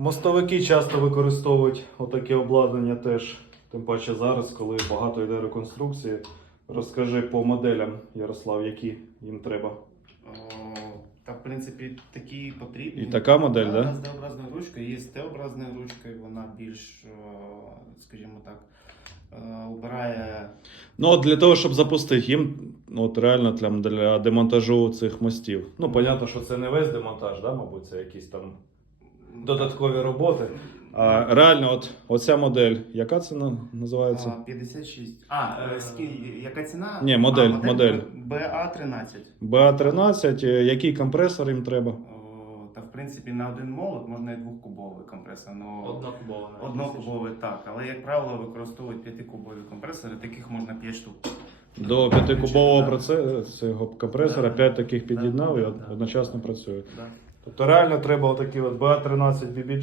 Мостовики часто використовують отаке обладнання теж, тим паче зараз, коли багато йде реконструкції. Розкажи по моделям, Ярослав, які їм треба. О, Та, в принципі, такі потрібні. І така модель, Да, да? З Д-образною ручкою, є з Т-образною ручкою, вона більш, скажімо так, е, убирає. Ну, от для того, щоб запустити їм, ну, от реально для, для демонтажу цих мостів. Ну, понятно, що це не весь демонтаж, да, мабуть, це якісь там додаткові роботи. А реально, от оця модель, яка це на- називається? А, 56. А, е, скі- яка ціна? Ні, модель, а, модель. BA13. БА-13, е, який компресор їм треба? О, Та, в принципі, на один молот можна і двохкубовий компресор. Ну, Однокубова. навіть. Однокубовий так, але як правило використовують п'ятикубові компресори, таких можна 5 штук. До п'ятикубового Да. процесу цього компресора Да. 5 таких Да, під'єднав і да, од- да. одночасно працює. Да. Тобто реально треба отакі от БА-13 BBG